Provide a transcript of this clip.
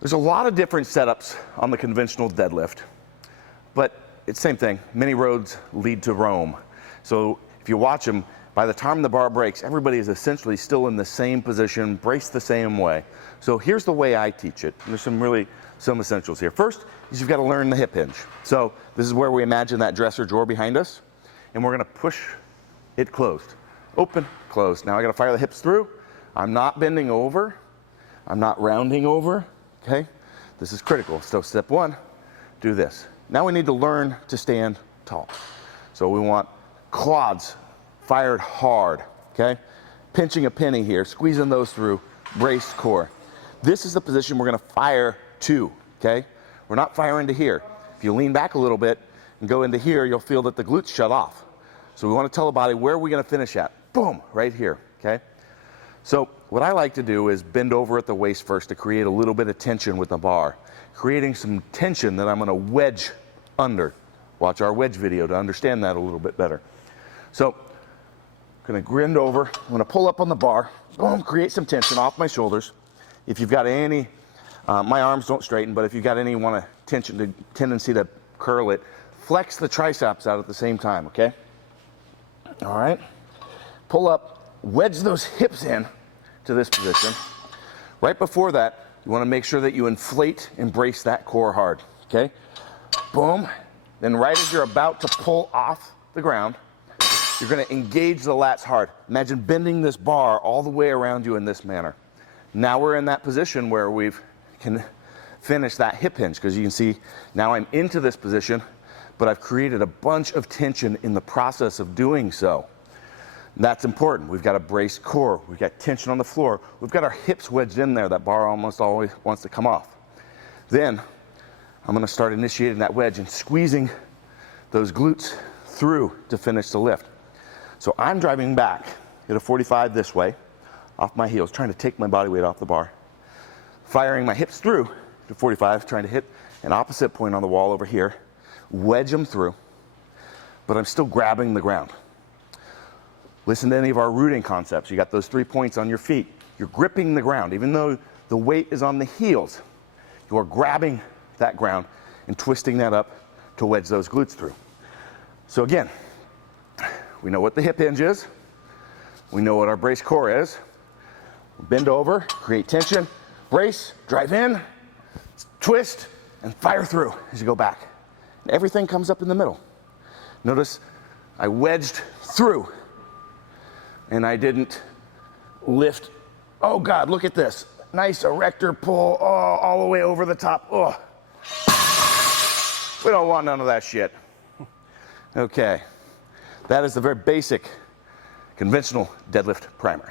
There's a lot of different setups on the conventional deadlift, but it's the same thing. Many roads lead to Rome. So if you watch them, by the time the bar breaks, everybody is essentially still in the same position, braced the same way. So here's the way I teach it. There's some essentials here. First is you've got to learn the hip hinge. So this is where we imagine that dresser drawer behind us, and we're going to push it closed. Open, closed. Now I got to fire the hips through. I'm not bending over. I'm not rounding over. Okay, this is critical. So step one, do this. Now we need to learn to stand tall. So we want quads fired hard, okay? Pinching a penny here, squeezing those through, braced core. This is the position we're gonna fire to, okay? We're not firing to here. If you lean back a little bit and go into here, you'll feel that the glutes shut off. So we wanna tell the body where are we gonna finish at? Boom, right here, okay? So what I like to do is bend over at the waist first to create a little bit of tension with the bar, creating some tension that I'm going to wedge under. Watch our wedge video to understand that a little bit better. So I'm going to bend over, I'm going to pull up on the bar, boom, create some tension off my shoulders. If you've got any, my arms don't straighten, but if you've got any tendency to curl it, flex the triceps out at the same time, okay? All right, pull up, wedge those hips in to this position. Right before that, you want to make sure that you inflate and brace that core hard, okay? Boom. Then right as you're about to pull off the ground, you're going to engage the lats hard. Imagine bending this bar all the way around you in this manner. Now we're in that position where we can finish that hip hinge, because you can see now I'm into this position, but I've created a bunch of tension in the process of doing so. That's important. We've got a braced core. We've got tension on the floor. We've got our hips wedged in there. That bar almost always wants to come off. Then I'm going to start initiating that wedge and squeezing those glutes through to finish the lift. So I'm driving back at a 45 this way, off my heels, trying to take my body weight off the bar, firing my hips through to 45, trying to hit an opposite point on the wall over here, wedge them through, but I'm still grabbing the ground. Listen to any of our rooting concepts. You got those 3 points on your feet. You're gripping the ground. Even though the weight is on the heels, you are grabbing that ground and twisting that up to wedge those glutes through. So again, we know what the hip hinge is. We know what our brace core is. Bend over, create tension, brace, drive in, twist, and fire through as you go back. And everything comes up in the middle. Notice I wedged through, and I didn't lift. Oh God, look at this. Nice erector pull, oh, all the way over the top. Oh. We don't want none of that shit. Okay, that is the very basic conventional deadlift primer.